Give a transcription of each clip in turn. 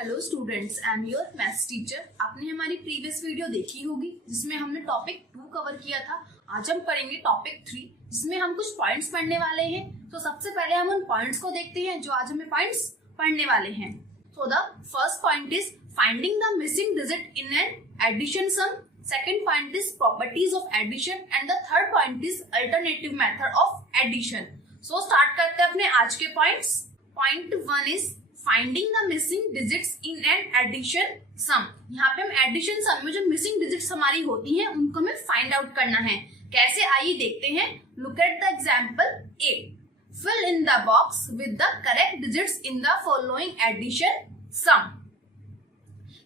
Hello students, I am your maths teacher. आपने हमारी previous video देखी होगी जिसमें हमने टॉपिक 2 कवर किया था। आज हम पढ़ेंगे टॉपिक 3 जिसमें हम कुछ पॉइंट्स पढ़ने वाले हैं। तो सबसे पहले हम उन पॉइंट्स को देखते हैं जो आज हमें पॉइंट्स पढ़ने वाले हैं। So the first point is finding the missing digit in an addition sum. Second point is properties of addition and the third point is alternative method of addition. So start करते हैं अपने आज के points. Point 1 is finding the missing digits in an addition sum. यहाँ पे हम addition सम में जो मिसिंग डिजिट्स हमारी होती हैं उनको हमें फाइंड आउट करना है। कैसे, आइए देखते हैं। Look at the example A. Fill in the box with the correct digits in the following addition sum.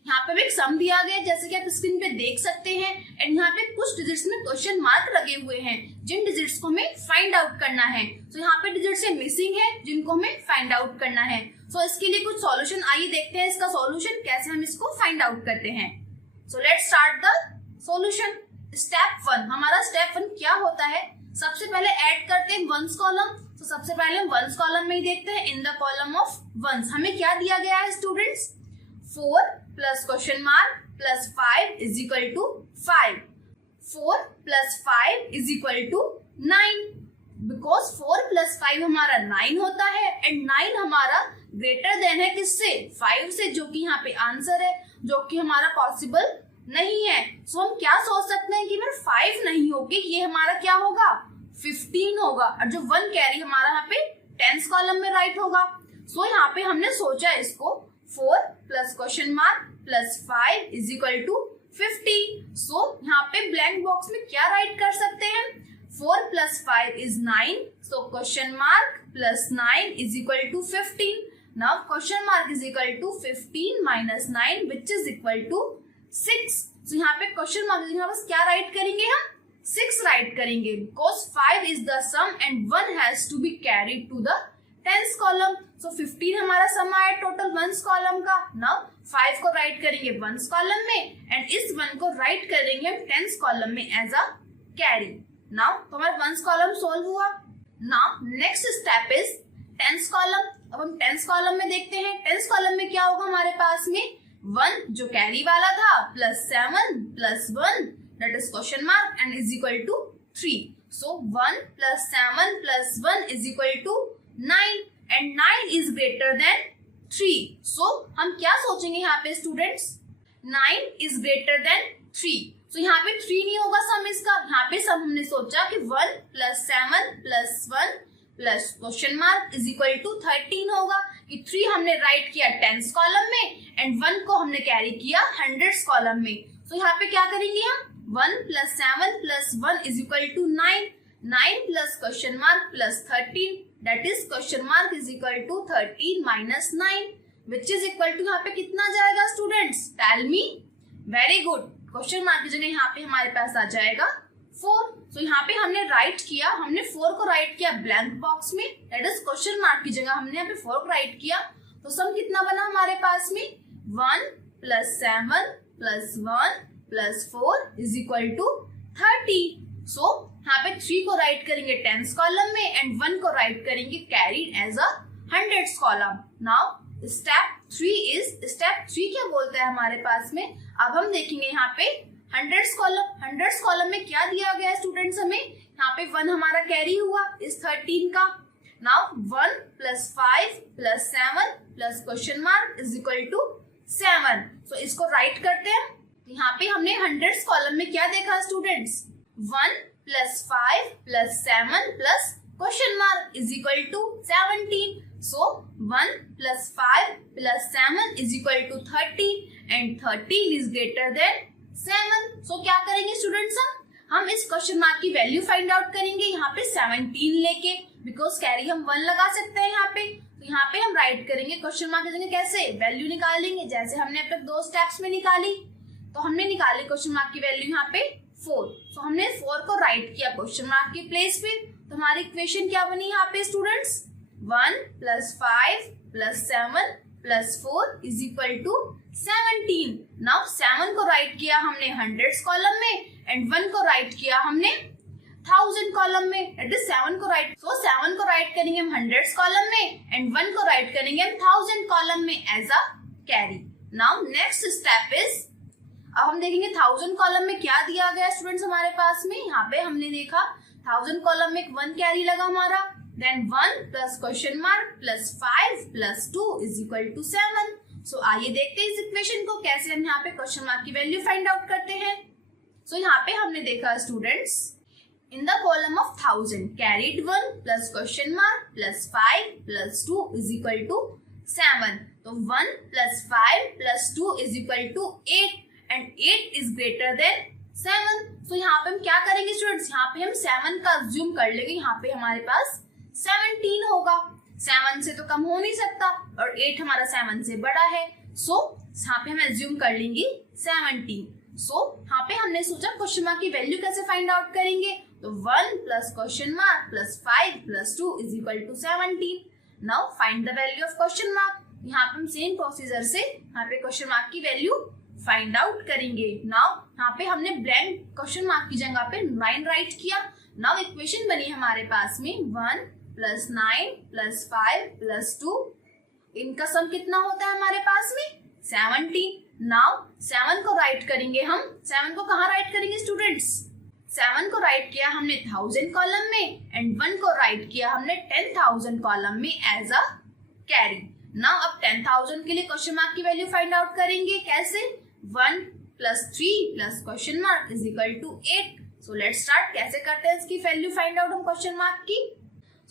यहाँ पे एक सम दिया गया है जैसे कि आप स्क्रीन पे देख सकते हैं एंड यहाँ पे कुछ डिजिट्स में क्वेश्चन मार्क लगे हुए हैं जिन डिजिट्स को हमें फाइंड आउट करना है। तो यहाँ पे डिजिट्स मिसिंग है जिनको हमें फाइंड आउट करना है। सो इसके लिए कुछ सॉल्यूशन, आइए देखते हैं इसका सॉल्यूशन कैसे हम इसको फाइंड आउट करते हैं। सो let's start the solution. Step 1, हमारा स्टेप 1 क्या होता है? सबसे पहले ऐड करते हैं वंस कॉलम। तो सबसे पहले हम वंस कॉलम में ही देखते हैं। In the column of ones हमें क्या दिया गया है students? 4 plus question mark plus 5 is equal to 5। 4 plus 5 is equal to 9 because 4 plus 5 हमारा 9 होता है एंड 9 हमारा ग्रेटर देन है किससे? 5 से, जो कि यहाँ पे आंसर है, जो कि हमारा पॉसिबल नहीं है। सो हम क्या सोच सकते हैं कि फिर 5 नहीं होगी, ये हमारा क्या होगा? 15 होगा और जो 1 कैरी हमारा यहाँ पे 10th कॉलम में राइट होगा। सो यहाँ पे हमने सोचा इसको 4 plus question mark plus 5 is equal to 50। So यहाँ पे ब्लैंक बॉक्स में क्या राइट कर सकते हैं? 4 plus 5 is 9। So question mark plus 9 is equal to 15। Now question mark is equal to 15 minus 9 which is equal to 6। So यहाँ पे question mark बस क्या राइट करेंगे हम? 6 राइट करेंगे because 5 is the sum and 1 has to be carried to the 10th column. So 15 हमारा सम आया total 1st column का। नाउ 5 को राइट करेंगे 1st कॉलम में एंड इस 1 को राइट करेंगे हम 10th कॉलम में एज अ कैरी। नाउ तो हमारा 1st कॉलम सोल्व हुआ। Now next step is 10th column. अब हम 10th कॉलम में देखते हैं। 10th कॉलम में क्या होगा हमारे पास में? 1 जो कैरी वाला था plus 7 plus 1 that is question mark and is equal to 3। So 1 plus 7 plus 1 is equal to 9 and 9 is greater than 3. So हम क्या सोचेंगे यहाँ पे students? 9 is greater than 3. So यहाँ पे 3 नहीं होगा सम इसका। यहाँ पे सम हमने सोचा कि 1 plus 7 plus 1 plus question mark is equal to 13 होगा कि 3 हमने राइट किया 10th कॉलम में एंड 1 को हमने कैरी किया 100th कॉलम में। So यहाँ पे क्या करेंगे हम? 1 plus 7 plus 1 is equal to 9। 9 plus question mark plus 13 that is question mark is equal to 13 minus 9 which is equal to यहाँ पे कितना जाएगा students? Tell me. Very good. Question mark की जगह यहाँ पे हमारे पास आ जाएगा 4। तो यहाँ पे हमने राइट किया, हमने 4 को राइट किया ब्लैंक बॉक्स में, that is क्वेश्चन मार्क की जगह हमने यहाँ पे 4 को राइट किया। तो सम कितना बना हमारे पास में? 1 plus 7 plus 1 plus 4 is equal to 30। So यहाँ पे 3 को राइट करेंगे 10th कॉलम में एंड 1 को राइट करेंगे carried as a 100th column. Now step 3 क्या बोलता है हमारे पास में? अब हम देखेंगे यहाँ पे 100th कॉलम। 100th कॉलम में क्या दिया गया है स्टूडेंट्स हमें? यहाँ पे 1 हमारा कैरी हुआ इस 13 का। Now 1 plus 5 plus 7 plus question mark is equal to 7। So इसको राइट करते हैं। यहाँ पे हमने 100th कॉलम में क्या देखा students? 1 plus 5 plus 7 plus question mark is equal to 17। So 1 plus 5 plus 7 is equal to 30 and 13 is greater than 7। So क्या करेंगे स्टूडेंट्स? हम इस क्वेश्चन मार्क की वैल्यू फाइंड आउट करेंगे यहाँ पे 17 लेके, बिकॉज कैरी हम 1 लगा सकते हैं यहाँ पे। तो यहाँ पे हम राइट करेंगे क्वेश्चन मार्क की जगह कैसे? वैल्यू निकालेंगे जैसे हमने अब तक 2 स्टेप्स में निकाली। तो हमने निकाली क्वेश्चन मार्क की वैल्यू यहाँ पे 4। तो हमने 4 को राइट किया क्वेश्चन मार्क की प्लेस पे। तो हमारी इक्वेशन क्या बनी यहाँ पे students? 1 plus 5 plus 7 plus 4 is equal to 17। Now 7 को राइट किया हमने 100th कॉलम में एंड 1 को राइट किया हमने 1000 कॉलम में। दैट इज 7 को राइट, सो 7 को राइट करेंगे हम 100th कॉलम में एंड 1 को राइट करेंगे हम 1000 कॉलम में as a carry. Now next step is, अब हम देखेंगे 1000 कॉलम में क्या दिया गया स्टूडेंट्स हमारे पास में। यहाँ पे हमने देखा 1000 कॉलम में 1 कैरी लगा हमारा, then 1 plus question mark plus 5 plus 2 is equal to 7। So आइए देखते हैं इस इक्वेशन को कैसे हम यहाँ पे क्वेश्चन मार्क की वैल्यू फाइंड आउट करते हैं। सो यहाँ पे हमने देखा students, in the column of 1000 carried 1 plus question mark plus 5 plus 2 is equal to 7। तो 1 plus 5 plus 2 is equal to 8 and 8 is greater than 7। तो यहाँ पे हम क्या करेंगे स्टूडेंट्स, यहाँ पे हम 7 का अज्यूम कर लेंगे, यहाँ पे हमारे पास 17 होगा। 7 से तो कम हो नहीं सकता और 8 हमारा 7 से बड़ा है, सो यहाँ पे हम अज्यूम कर लेंगे 17। सो यहाँ पे हमने सोचा क्वेश्चन मार्क की वैल्यू कैसे फाइंड आउट करेंगे, तो 1 plus question mark plus 5 plus 2 is equal to 17। Now find the value of question mark. यहाँ पे हम सेम प्रोसीजर से यहाँ पे क्वेश्चन मार्क की वैल्यू फाइंड आउट करेंगे। नाउ यहाँ पे हमने ब्लैंक क्वेश्चन मार्क की जगह पे 9 राइट किया। नाउ इक्वेशन बनी हमारे पास में 1 प्लस 9 प्लस 5 प्लस 2, इनका सम कितना होता है हमारे पास में 17। नाउ 7 को राइट करेंगे हम, 7 को कहाँ राइट करेंगे स्टूडेंट्स, 7 को राइट किया हमने 1000 कॉलम में एंड 1 को राइट किया हमने 10,000 कॉलम में एज अ कैरी। नाउ अब 10,000 के लिए क्वेश्चन मार्क की वैल्यू फाइंड आउट करेंगे कैसे, 1 plus 3 plus question mark is equal to 8। So let's start, कैसे करते हैं इसकी वैल्यू फाइंड आउट हम क्वेश्चन मार्क की।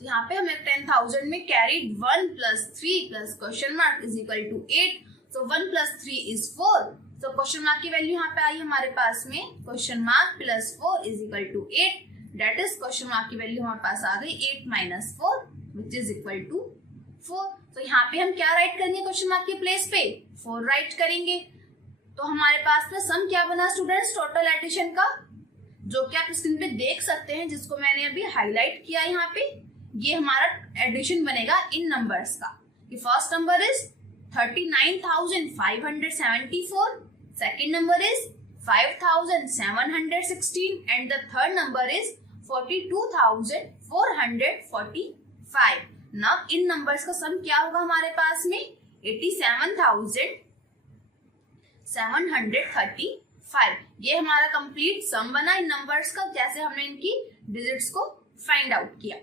तो यहाँ पे हमें 10,000 में carried 1 plus 3 plus question mark is equal to 8। So 1 plus 3 is 4। तो क्वेश्चन मार्क की वैल्यू यहाँ पे आई हमारे पास में question mark plus 4 is equal to 8, that is question mark की वैल्यू हमारे पास आ गई 8 minus 4 which is equal to 4। तो यहाँ पे हम क्या राइट करेंगे क्वेश्चन मार्क के प्लेस पे, 4 राइट करेंगे। तो हमारे पास में सम क्या बना स्टूडेंट्स टोटल एडिशन का, जो कि आप स्क्रीन पे देख सकते हैं, जिसको मैंने अभी हाईलाइट किया यहाँ पे। ये हमारा एडिशन बनेगा इन नंबर्स का। First number is 39,574, second number is 5,716 and the third number is 42,445। Now in numbers का सम क्या होगा हमारे पास में 87,735। ये हमारा कंप्लीट सम बना इन नंबर्स का, जैसे हमने इनकी डिजिट्स को फाइंड आउट किया।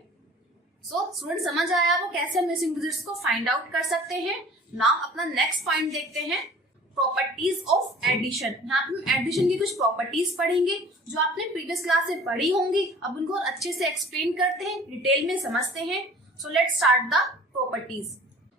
सो स्टूडेंट समझ आया आपको कैसे हम मिसिंग डिजिट्स को फाइंड आउट कर सकते हैं। नाउ अपना नेक्स्ट पॉइंट देखते हैं, प्रॉपर्टीज ऑफ एडिशन। यहाँ पे हम एडिशन की कुछ प्रॉपर्टीज पढ़ेंगे जो आपने प्रीवियस क्लास से पढ़ी होंगी। अब उनको अच्छे से एक्सप्लेन करते हैं, डिटेल में समझते हैं। सो let's start the properties.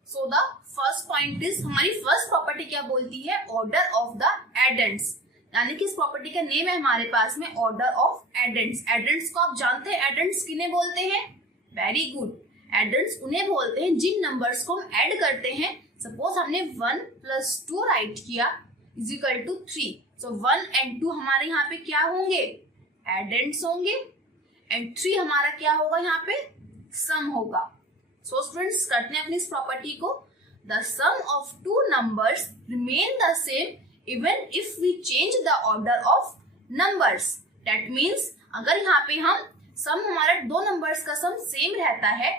So the first point is, हमारी फर्स्ट प्रॉपर्टी क्या बोलती है, ऑर्डर ऑफ द एडेंट्स, यानी कि इस प्रॉपर्टी का नेम है हमारे पास में ऑर्डर ऑफ एडेंट्स। एडेंट्स को आप जानते हैं, एडेंट्स किन्हें बोलते हैं, वेरी गुड, एडेंट्स उन्हें बोलते हैं जिन नंबर्स को हम ऐड करते हैं। सपोज हमने 1 प्लस 2 राइट किया is equal to 3। So 1 and 2 हमारे यहाँ पे क्या होंगे, एडेंट्स होंगे, एंड 3 हमारा क्या होगा यहाँ पे, सम होगा। सो स्टूडेंट्स करते हैं अपनी इस प्रॉपर्टी को, the sum of two numbers remain the same even if we change the order of numbers. That means अगर यहाँ पे हम सम, हमारा दो नंबर्स का सम सेम रहता है,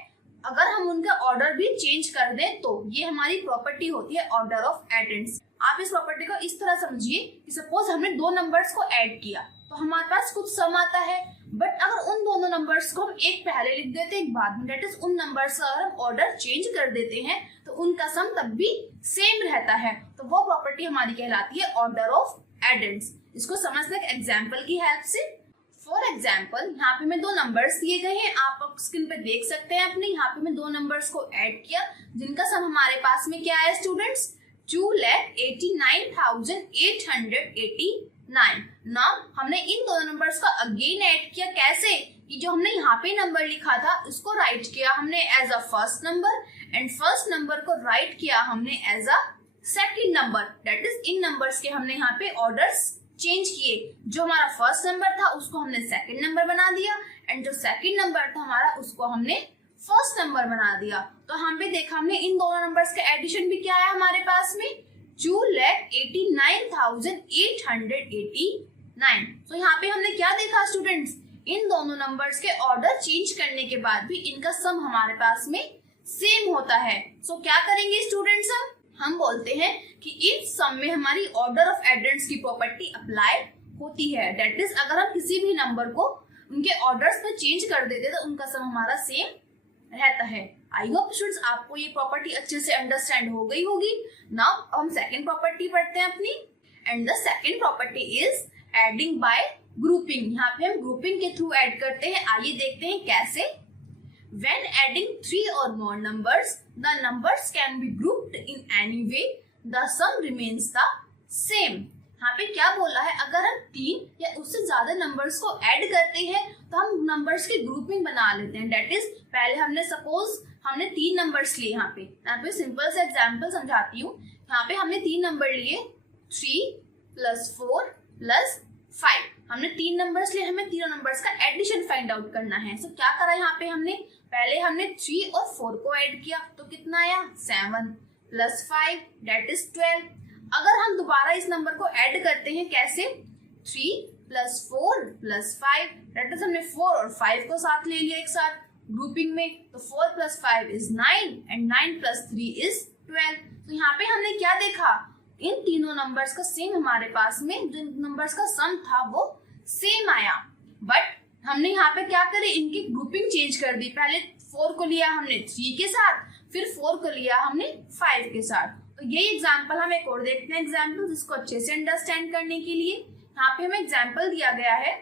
अगर हम उनका ऑर्डर भी चेंज कर दें तो ये हमारी प्रॉपर्टी होती है ऑर्डर ऑफ एडेंट्स। आप इस प्रॉपर्टी को इस तरह समझिए कि सपोज हमने दो नंबर्स को ऐड किया तो हमारे पास कुछ सम आता है, बट अगर उन दोनों नंबर्स को हम एक पहले लिख देते हैं एक बाद में, दैट इज उन नंबर्स का अगर हम ऑर्डर चेंज कर देते हैं तो उनका सम तब भी सेम रहता है, तो वो प्रॉपर्टी हमारी कहलाती है ऑर्डर ऑफ एडेंट्स। इसको समझते हैं एग्जाम्पल की हेल्प से। फॉर एग्जाम्पल यहाँ पे मैं दो नंबर्स दिए गए हैं, आप स्क्रीन पे देख सकते हैं अपने। यहाँ पे मैं दो नंबर्स को ऐड किया जिनका सम हमारे पास में क्या है स्टूडेंट्स, 2,89,889। नाउ हमने इन दोनों नंबर्स को अगेन ऐड किया, कैसे कि जो हमने यहाँ पे नंबर लिखा था उसको राइट किया हमने as a first number and first number को राइट किया हमने as a second number. That is in numbers के हमने यहाँ पे ऑर्डर्स चेंज किए। जो हमारा फर्स्ट नंबर था उसको हमने सेकंड नंबर बना दिया एंड जो सेकंड नंबर था हमारा उसको हमने फर्स्ट नंबर बना दिया। तो हम भी देखा हमने इन दोनों नंबर्स का एडिशन भी क्या है हमारे पास में 2,89,889। तो यहाँ पे हमने क्या देखा स्टूडेंट्स, इन दोनों नंबर्स के ऑर्डर चेंज करने के बाद भी इनका सम हमारे पास में सेम होता है। सो क्या करेंगे स्टूडेंट्स, हम बोलते हैं कि इन सम में हमारी ऑर्डर ऑफ एडेंट्स की प्रॉपर्टी अप्लाई होती है। दैट इज अगर हम किसी भी नंबर को उनके ऑर्डर्स में चेंज कर देते तो उनका सम हमारा सेम रहता है। आई होप स्टूडेंट्स आपको ये प्रॉपर्टी अच्छे से अंडरस्टैंड हो गई होगी। नाउ हम सेकंड प्रॉपर्टी पढ़ते हैं अपनी, and the second property is adding by grouping. यहाँ पे हम ग्रुपिंग के थ्रू ऐड करते हैं। आइए देखते हैं कैसे। When adding 3 or more numbers, the numbers can be grouped in any way. The sum remains the same. यहाँ पे क्या बोला है, अगर हम 3 या उससे ज्यादा नंबर्स को ऐड करते हैं तो हम नंबर्स की ग्रुपिंग बना लेते हैं। दैट इज पहले हमने सपोज हमने 3 नंबर्स लिए। यहाँ पे सिंपल सा एग्जाम्पल समझाती हूँ। यहाँ पे हमने 3 नंबर लिए 3 + 4 + 5। हमने 3 नंबर्स लिए, हमें तीनों नंबर्स का एडिशन फाइंड आउट करना है। सो क्या करा यहाँ पे हमने, पहले हमने 3 और 4 को ऐड किया तो कितना आया 7 + 5 दैट इज 12। अगर हम दोबारा इस नंबर को ऐड करते हैं कैसे, 3 + 4 + 5 दैट इज हमने 4 और 5 को साथ ले लिया एक साथ ग्रुपिंग में, तो 4 + 5 इज 9 एंड 9 + 3 इज 12। तो यहाँ पे हमने क्या देखा, इन तीनों नंबर्स का सेम हमारे पास में जो नंबर्स का सम था वो सेम आया। बट हमने यहाँ पे क्या करे, इनकी ग्रुपिंग चेंज कर दी। पहले 4 को लिया हमने 3 के साथ, फिर 4 को लिया हमने 5 के साथ। तो ये एग्जाम्पल हम एक और देखते हैं एग्जाम्पल जिसको अच्छे से अंडरस्टैंड करने के लिए। यहाँ पे हमें एग्जाम्पल दिया गया है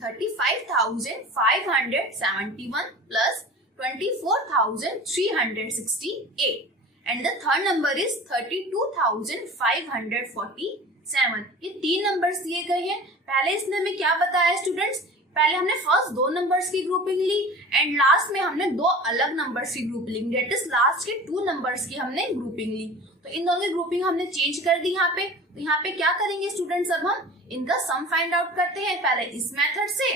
35,571 + 24,368 and the third number is 32,547। ये 3 नंबर्स दिए गए हैं। पहले इसने हमें क्या बताया स्टूडेंट्स, पहले हमने फर्स्ट 2 नंबर्स की ग्रुपिंग ली एंड लास्ट में हमने 2 अलग नंबर्स की ग्रुपिंग ली। दैट इज लास्ट के 2 नंबर्स की हमने ग्रुपिंग ली। तो इन दोनों की ग्रुपिंग हमने चेंज कर दी यहाँ पे। तो यहाँ पे क्या करेंगे स्टूडेंट्स, अब हम इनका सम फाइंड आउट करते हैं, पहले इस मेथड से,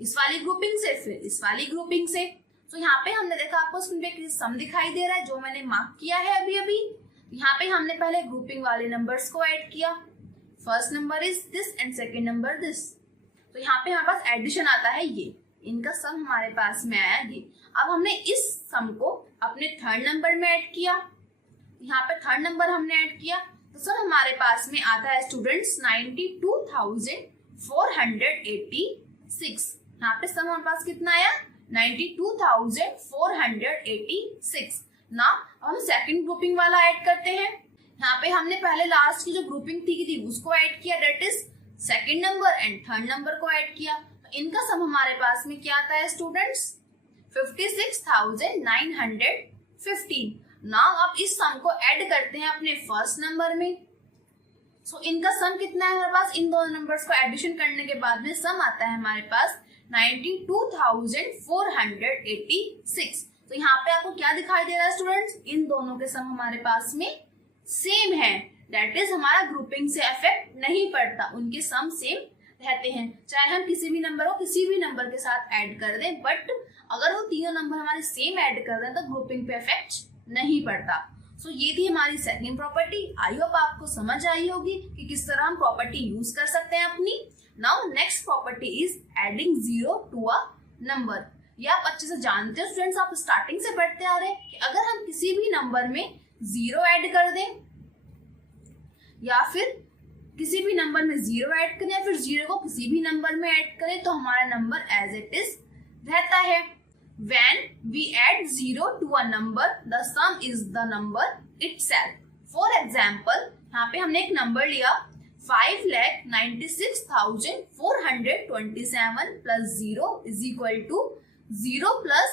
इस वाली ग्रुपिंग से, फिर इस वाली ग्रुपिंग से। तो यहाँ पे हमने देखा आपको स्क्रीन पे सम दिखाई दे रहा है जो मैंने मार्क किया है अभी अभी। यहाँ पे हमने पहले ग्रुपिंग वाले नंबर्स को ऐड किया, first number is this and second number this. तो यहाँ पे हमारे पास एडिशन आता है ये, इनका सम हमारे पास में आया ये। अब हमने इस सम को अपने थर्ड नंबर में ऐड किया, यहाँ पे थर्ड नंबर हमने ऐड किया तो सम हमारे पास में आता है स्टूडेंट्स 92,486। यहाँ पे सम हमारे पास कितना आया 92,486। ना हम सेकंड ग्रुपिंग वाला ऐड करते हैं। यहाँ पे हमने पहले लास्ट की जो ग्रुपिंग थी उसको ऐड किया, that is second number and third number को ऐड किया। तो इनका सम हमारे पास में क्या आता है स्टूडेंट्स 56,915। नाउ अब इस सम को ऐड करते हैं अपने फर्स्ट नंबर में। सो इनका सम कितना है हमारे पास, इन दोनों नंबर्स को एडिशन करने के बाद में सम आता है हमारे पास 92,486। तो यहाँ पे आपको क्या दिखाई दे रहा है स्टूडेंट्स, इन दोनों के सम हमारे पास में सेम है। दैट इज हमारा ग्रुपिंग से इफेक्ट नहीं पड़ता, उनके सम सेम रहते हैं। चाहे हम किसी भी नंबर को किसी भी नंबर के साथ ऐड कर दें, बट अगर वो तीनों नंबर हमारे सेम ऐड कर दें तो ग्रुपिंग पे इफेक्ट नहीं पड़ता। सो ये थी हमारी सेकंड प्रॉपर्टी। आई होप आपको समझ आई होगी कि किस तरह हम प्रॉपर्टी यूज कर सकते हैं अपनी। Now next property is adding 0 to a number. ये आप अच्छे से जानते हो स्टूडेंट्स, आप स्टार्टिंग से पढ़ते आ रहे हैं कि अगर हम किसी भी नंबर में 0 ऐड कर दें या फिर किसी भी नंबर में 0 ऐड करें या फिर 0 को किसी भी नंबर में ऐड करें तो हमारा नंबर एज इट इज रहता है। When we add 0 to a number, the sum is the number itself. For example, यहाँ पे हमने एक नंबर लिया 5,96,427 plus 0 is equal to 0 plus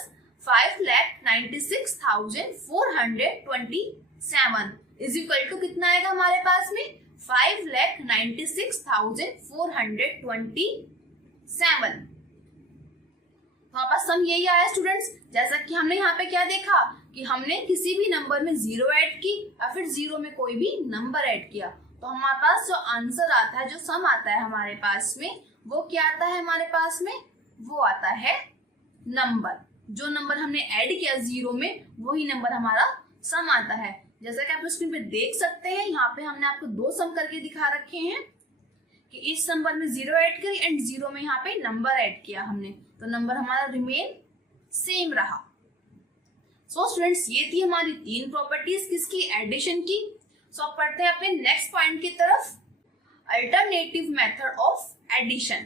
5,96,427 is equal to कितना आएगा हमारे पास में 5,96,427। हमारे पास सम यही आया स्टूडेंट्स। जैसा कि हमने यहाँ पे क्या देखा कि हमने किसी भी नंबर में 0 ऐड की या फिर 0 में कोई भी नंबर ऐड किया तो हमारे पास जो आंसर आता है, जो सम आता है हमारे पास में, वो क्या आता है हमारे पास में, वो आता है नंबर। जो नंबर हमने ऐड किया 0 में वही नंबर हमारा सम आता है। जैसा कि आप स्क्रीन पे देख सकते हैं, यहाँ पे हमने आपको 2 सम करके दिखा रखे हैं कि इस नंबर में 0 ऐड करी एंड 0 में यहाँ पे नंबर ऐड किया हमने, तो नंबर हमारा रिमेन सेम रहा। सो स्टूडेंट्स ये थी हमारी 3 प्रॉपर्टीज किसकी, एडिशन की। सो अब पढ़ते हैं अपने नेक्स्ट पॉइंट की तरफ, अल्टरनेटिव मेथड ऑफ एडिशन।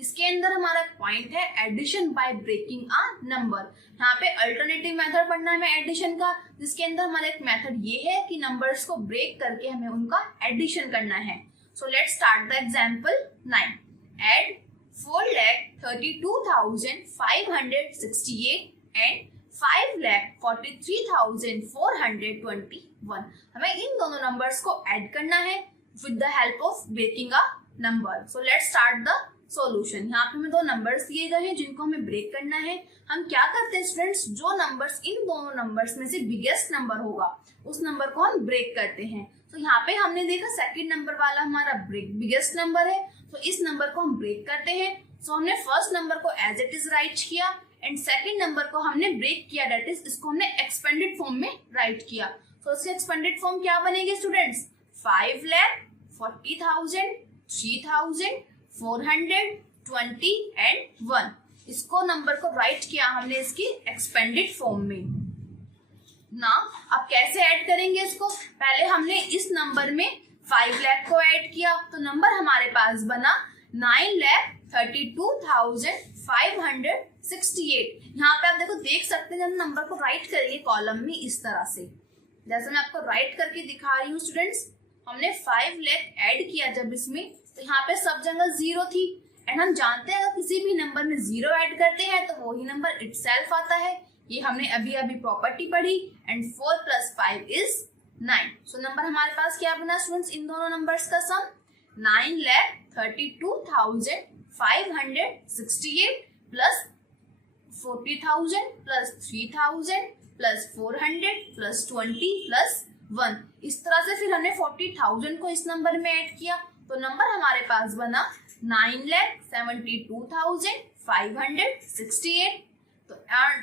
इसके अंदर हमारा पॉइंट है addition by breaking a number. यहाँ पे अल्टरनेटिव मेथड पढ़ना है हमें एडिशन का, जिसके अंदर हमारा एक मेथड ये है कि नंबर्स को ब्रेक करके हमें उनका एडिशन करना है। So let's start the example 9। Add 4,32,568 and 5,43,421। हमें इन दोनों नंबर्स को ऐड करना है with the help of breaking a number. So let's start the solution. यहाँ पे हमें 2 नंबर्स दिए गए हैं जिनको हमें ब्रेक करना है। हम क्या करते हैं स्टूडेंट्स, जो नंबर्स इन दोनों नंबर्स में से बिगेस्ट नंबर होगा उस नंबर को हम ब्रेक करते हैं। तो यहाँ पे हमने देखा सेकंड नंबर वाला हमारा बिगेस्ट नंबर है, तो इस नंबर को हम ब्रेक करते हैं। सो हमने फर्स्ट नंबर को एज इट इज राइट किया एंड सेकंड नंबर को हमने ब्रेक किया, दैट इज इसको हमने एक्सपेंडेड फॉर्म में राइट किया। तो इसके एक्सपेंडेड फॉर्म क्या बनेगी स्टूडेंट्स, 5,40,000, 3,420 एंड 1। इसको नंबर को राइट किया हमने इसकी एक्सपेंडेड फॉर्म में। ना अब कैसे ऐड करेंगे इसको, पहले हमने इस नंबर में 5 लाख को ऐड किया तो नंबर हमारे पास बना 9,32,568। यहाँ पे आप देखो देख सकते हैं, जब नंबर को राइट करेंगे कॉलम में इस तरह से, जैसे मैं आपको राइट करके दिखा रही हूँ स्टूडेंट्स। हमने 5 लाख ऐड किया जब इसमें, तो यहाँ पे सब जगह 0 थी एंड हम जानते हैं अगर किसी भी नंबर में 0 ऐड करते हैं तो वही नंबर इटसेल्फ आता है। ये हमने अभी अभी प्रॉपर्टी पढ़ी एंड 4 + 5 = 9। सो नंबर हमारे पास क्या बना स्टूडेंट्स, इन दोनों नंबर्स का सम 9,32,568 plus 40,000 plus 3,000 plus 400 plus 20 plus 1। इस तरह से फिर हमने 40,000 को इस नंबर में ऐड किया तो नंबर हमारे पास बना 9,72,568। तो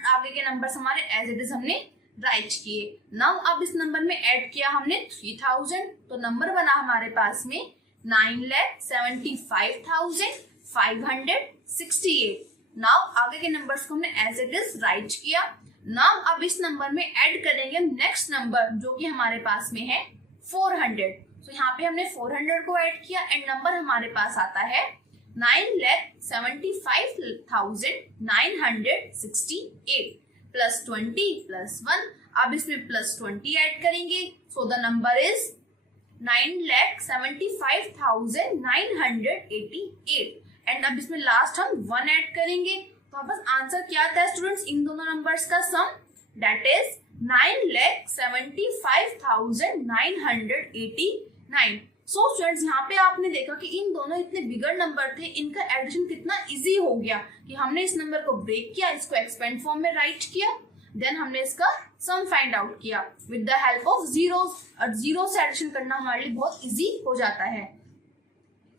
आगे के नंबर्स हमारे एज इट इज हमने राइट किए। नाउ अब इस नंबर में ऐड किया हमने 3,000 तो नंबर बना हमारे पास में 9,75,568। नाउ आगे के नंबर्स को हमने एज इट इज राइट किया। नाउ अब इस नंबर में ऐड करेंगे नेक्स्ट नंबर जो कि हमारे पास में है 400। तो यहाँ पे हमने 400 को ऐड किया एंड नंबर हमारे पास आता है 9,75,968 प्लस 20 प्लस 1। अब इसमें प्लस 20 ऐड करेंगे so the number is 9,75,988 and अब इसमें लास्ट हम 1 ऐड करेंगे तो बस आंसर क्या आता है स्टूडेंट्स, इन दोनों नंबर्स का सम दैट इज 9,75,989। सो स्टूडेंट्स यहाँ पे आपने देखा कि इन दोनों इतने बिगर नंबर थे, इनका एडिशन कितना इजी हो गया कि हमने इस नंबर को ब्रेक किया, इसको एक्सपेंड फॉर्म में राइट किया, देन हमने इसका सम फाइंड आउट किया with the help of zeros. और जीरो से एडिशन करना हमारे लिए बहुत इजी हो जाता है।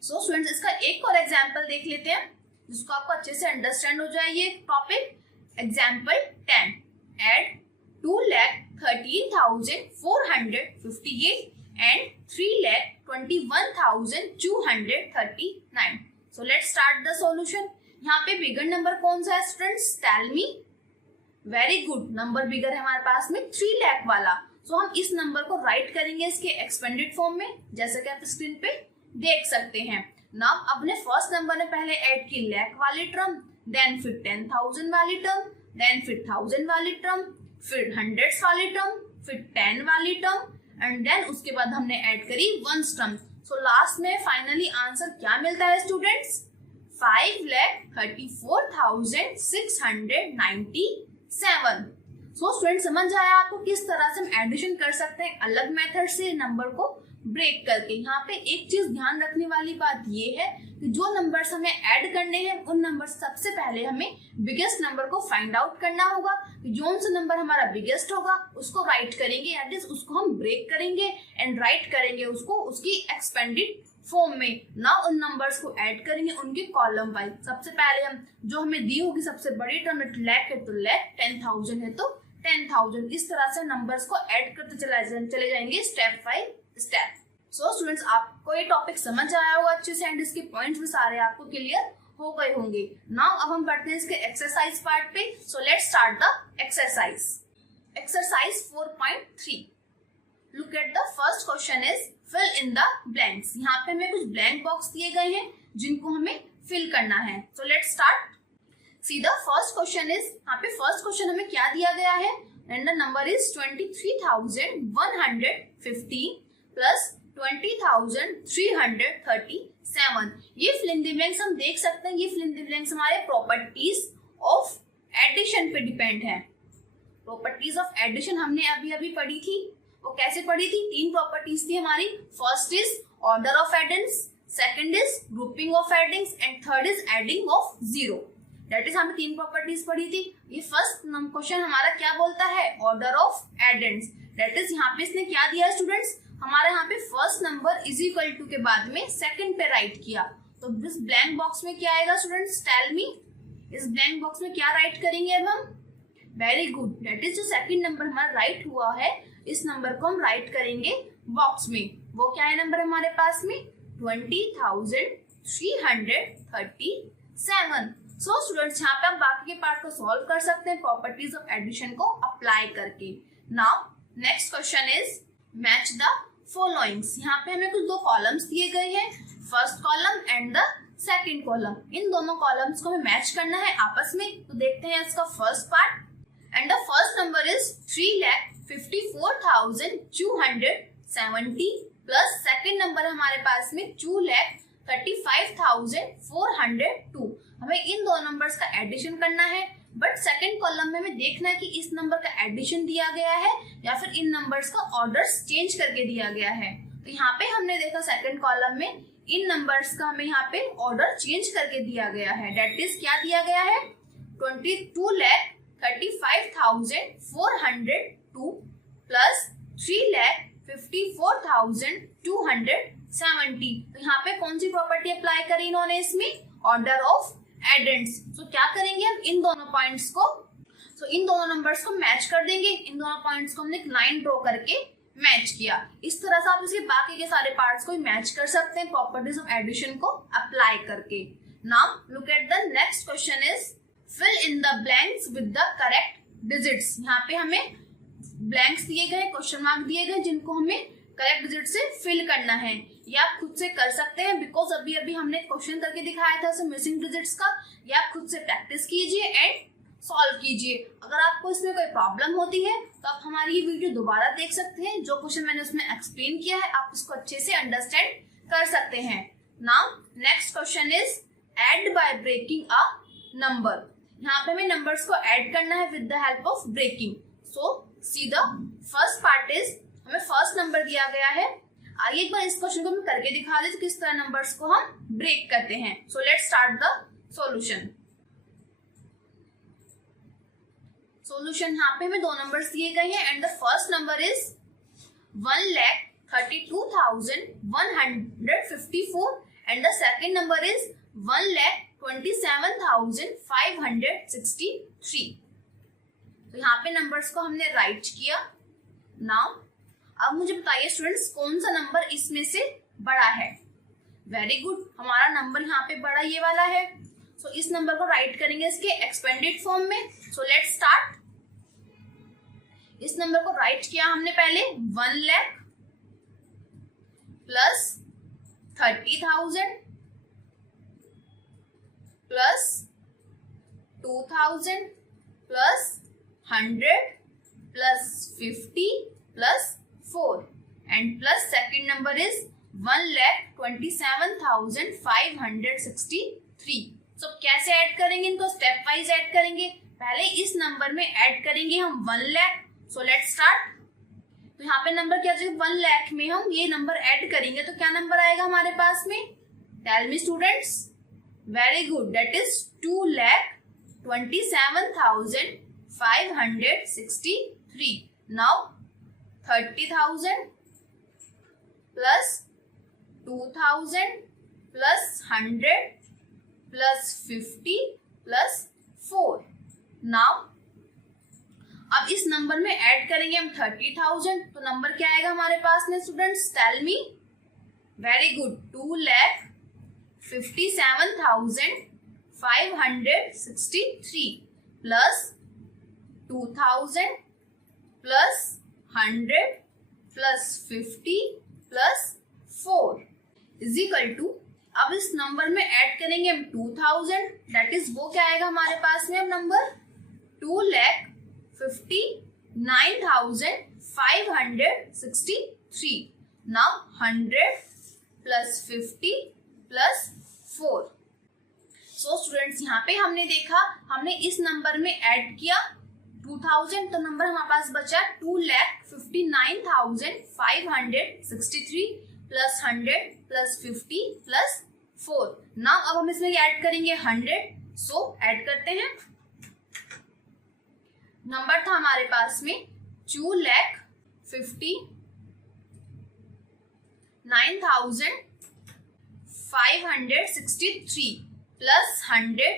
सो स्टूडेंट्स इसका एक और एग्जाम्पल देख लेते हैं जिसको आपको अच्छे से अंडरस्टैंड हो जाए ये topic. Example 10, add 2,13,458 and 3,21,239. So let's start the solution. यहाँ पे बिगर नंबर कौन सा है students, tell me. Very good, number bigger है हमारे पास में 3 लाख वाला। सो हम इस नंबर को राइट करेंगे इसके एक्सपेंडेड फॉर्म में, जैसा कि आप स्क्रीन पे देख सकते हैं। नाउ अपने फर्स्ट नंबर ने पहले ऐड की लाख वाली टर्म, देन फिर 10,000 वाली टर्म, देन फिर 1000 वाली टर्म, फिर हंड्रेड्स वाली टर्म, फिर 10 वाली टर्म एंड देन उसके बाद हमने ऐड करी वंस टर्म। सो लास्ट में फाइनली आंसर क्या मिलता है स्टूडेंट्स, 5,34,697। सो स्टूडेंट समझ आया आपको किस तरह से हम एडिशन कर सकते हैं अलग मेथड से नंबर को ब्रेक करके। यहाँ पे एक चीज ध्यान रखने वाली बात ये है कि जो नंबर्स हमें ऐड करने हैं उन नंबर सबसे पहले हमें बिगेस्ट नंबर को फाइंड आउट करना होगा। जो सा नंबर हमारा बिगेस्ट होगा उसको राइट करेंगे, एट लीस्ट उसको हम ब्रेक करेंगे एंड राइट करेंगे उसको उसकी एक्सपेंडेड फॉर्म में। ना उन नंबर्स को ऐड करेंगे उनके कॉलम वाइज। सबसे पहले हम जो हमें दी होगी सबसे बड़ी टर्म लाख है तो लाख, 10,000 है तो 10,000, इस तरह से नंबर्स को ऐड करते चले जाएंगे step by step. So students आपको ये टॉपिक समझ आया होगा अच्छे से एंड इसके पॉइंट्स भी सारे आपको क्लियर हो गए होंगे। नाउ अब हम बढ़ते हैं इसके एक्सरसाइज पार्ट पे। सो let's start the exercise. Exercise 4.3. Look at the first question is fill in the blanks. यहाँ पे हमें कुछ blank box दिए गए हैं जिनको हमें fill करना है. So let's start. See the first question is, यहाँ पे first question हमें क्या दिया गया है? And the number is 23,115 plus 20,337. ये fill in the blanks हम देख सकते हैं. ये fill in the blanks हमारे properties of addition पे depend है. Properties of addition हमने अभी पढ़ी थी. वो कैसे पढ़ी थी? 3 properties थी हमारी. First is order of addends, second is grouping of addends and third is adding of zero. That is हमने 3 properties पढ़ी थी. ये first क्वेश्चन हमारा क्या बोलता है? Order of addends. That is यहाँ पे इसने क्या दिया है स्टूडेंट्स? हमारा यहाँ पे first number is equal to के बाद में सेकंड पे राइट किया. तो इस ब्लैंक बॉक्स में क्या आएगा स्टूडेंट्स? टेल मी. इस ब्लैंक बॉक्स में क्या राइट करेंगे अब हम? Very good. दैट इज जो सेकंड नंबर हमारा राइट हुआ है, इस नंबर को हम राइट करेंगे बॉक्स में. वो क्या है नंबर हमारे पास में? 20,337. सो स्टूडेंट्स यहाँ पे आप बाकी के पार्ट को सॉल्व कर सकते हैं प्रॉपर्टीज ऑफ एडिशन को अप्लाई करके. Now next question is match the followings. यहाँ पे हमें कुछ 2 कॉलम्स दिए गए हैं, first column and the second column. इन दोनों कॉलम्स को हमें मैच करना है आपस में. तो देखते हैं इसका first part. And the first number is 3,54,270 plus second number हमारे पास में 2,35,402. हमें इन 2 नंबर्स का एडिशन करना है, बट सेकंड कॉलम में हमें देखना है कि इस नंबर का एडिशन दिया गया है या फिर इन नंबर्स का ऑर्डर्स चेंज करके दिया गया है. तो यहाँ पे हमने देखा सेकंड कॉलम में इन नंबर्स का हमें यहाँ पे ऑर्डर चेंज करके दिया गया है. दैट इज क्या दिया गया है? 22,35,402 प्लस 3,54,270. तो यहाँ पे कौन सी प्रॉपर्टी अप्लाई करी इन्होंने इसमें? Order of एडेंड्स. सो क्या करेंगे हम इन दोनों पॉइंट्स को? इन दोनों नंबर्स को मैच कर देंगे. इन दोनों पॉइंट्स को हमने एक लाइन ड्रॉ करके मैच किया. इस तरह से आप इसके बाकी के सारे पार्ट्स को मैच कर सकते हैं प्रॉपर्टीज ऑफ एडिशन को अप्लाई करके. Now look at the next question is fill in the blanks with the correct digits. यहाँ पे हमें ब्लैंक्स दिए गए, क्वेश्चन मार्क दिए गए जिनको हमें करेक्ट डिजिट से फिल करना है. या आप खुद से कर सकते हैं बिकॉज अभी हमने क्वेश्चन करके दिखाया था मिसिंग डिजिट्स का. या आप खुद से प्रैक्टिस कीजिए एंड सॉल्व कीजिए. अगर आपको इसमें कोई प्रॉब्लम होती है तो आप हमारी ये वीडियो दोबारा देख सकते हैं. जो क्वेश्चन मैंने उसमें एक्सप्लेन किया है आप उसको अच्छे से अंडरस्टैंड कर सकते हैं. Now next question is add by breaking a number. यहाँ पे हमें नंबर्स को ऐड करना है with the help of breaking. So see the first part is, हमें फर्स्ट नंबर दिया गया है. आइए एक बार इस क्वेश्चन को हम करके दिखा दें किस तरह नंबर्स को हम ब्रेक करते हैं. सो let's start the solution. Solution यहाँ पे हमें 2 नंबर्स दिए गए हैं and the first number is 1,32,154 and the second number is 1,27,563. तो यहाँ पे नंबर्स को हमने राइट किया. नाउ अब मुझे बताइए स्टूडेंट्स कौन सा नंबर इसमें से बड़ा है? वेरी गुड, हमारा नंबर यहाँ पे बड़ा ये वाला है. सो इस नंबर को राइट करेंगे इसके एक्सपेंडेड फॉर्म में. सो लेट्स स्टार्ट. इस नंबर को राइट किया हमने पहले 1 lakh plus 30,000 plus 2,000 plus 100 plus 50 plus 4 and plus second number is 1,27,563. सो कैसे ऐड करेंगे इनको? स्टेप वाइज ऐड करेंगे. पहले इस नंबर में ऐड करेंगे हम 1 लाख. सो लेट्स स्टार्ट. तो यहाँ पे नंबर क्या चाहिए? 1 लाख में हम ये नंबर ऐड करेंगे तो क्या नंबर आएगा हमारे पास में? Tell me students. Very good, that is 2,27,563. नाउ 30,000 plus 2,000 plus 100 plus 50 plus 4. Now अब इस नंबर में ऐड करेंगे हम 30,000. तो नंबर क्या आएगा हमारे पास में students? Tell me. Very good, 2,57,563 plus 2,000 plus 100 plus 50 plus 4 is equal to, अब इस नंबर में ऐड करेंगे हम 2000, दैट इज वो क्या आएगा हमारे पास में अब number 2,59,563. Now 100 plus 50 plus 4. So students यहाँ पे हमने देखा, हमने इस नंबर में ऐड किया 2000, तो नंबर हमारे पास बचा 2,59,563 प्लस 100 प्लस 50 प्लस 4. नाउ अब हम इसमें ऐड करेंगे 100, सो ऐड करते हैं. नंबर था हमारे पास में 2,59,563 प्लस 100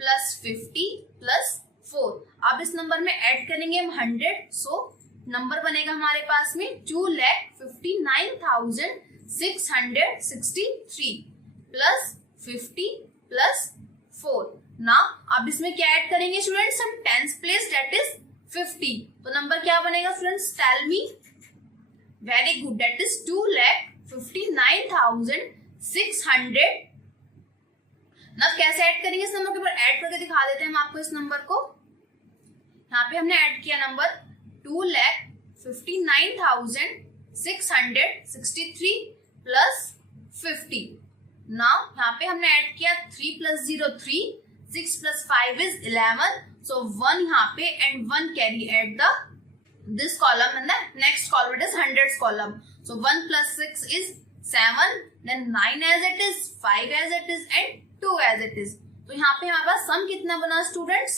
प्लस 50 प्लस 4. अब इस नंबर में ऐड करेंगे हम 100, सो नंबर बनेगा हमारे पास में 2,59,663 प्लस 50 प्लस 4. नाउ अब इसमें क्या ऐड करेंगे स्टूडेंट्स, हम टेंस प्लेस, दैट इज 50. तो नंबर क्या बनेगा students, tell me. Very good, that is 2,59,600. ना कैसे ऐड करेंगे इस नंबर के ऊपर, ऐड करके दिखा देते हैं हम आपको इस नंबर को. यहाँ पे हमने ऐड किया नंबर 2,59,663 प्लस 50. नाउ यहाँ पे हमने ऐड किया 3 प्लस 0 3, 6 प्लस 5 इज 11, so 1 यहाँ पे and 1 carry at this column and the next column, it is hundreds column. So 1 plus 6 is 7, then 9 as it is, 5 as it is and 2 as it is. तो यहाँ पे हमारे पास सम कितना बना students,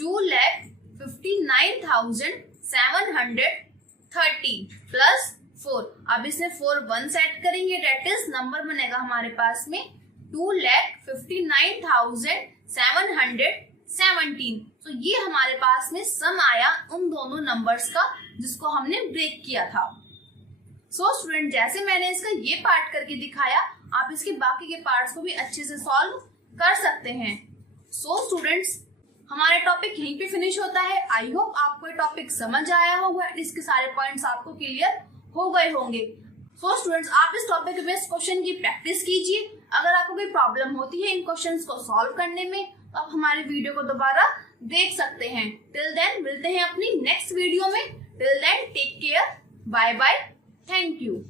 2,59,730 plus 4. अब इसमें 4 1 ऐड करेंगे, डेट इज नंबर बनेगा हमारे पास में 2,59,717. तो ये हमारे पास में सम आया उन दोनों नंबर्स का जिसको हमने ब्रेक किया था. सो स्टूडेंट, जैसे मैंने इसका ये पार्ट करके दिखाया, आप इसके बाकी के पार्ट्स को भी अच्छे से सॉल्व कर सकते हैं. सो स्टूडेंट्स, हमारा टॉपिक यहीं पे फिनिश होता है. आई होप आपको ये टॉपिक समझ आया होगा, इसके सारे पॉइंट्स आपको क्लियर हो गए होंगे. सो स्टूडेंट्स, आप इस टॉपिक के बेस्ड क्वेश्चन की प्रैक्टिस कीजिए. अगर आपको कोई प्रॉब्लम होती है इन क्वेश्चंस को सॉल्व करने में, तो आप हमारे वीडियो को दोबारा देख सकते हैं. टिल देन मिलते हैं अपनी नेक्स्ट वीडियो में. Till then take care, bye bye, thank you.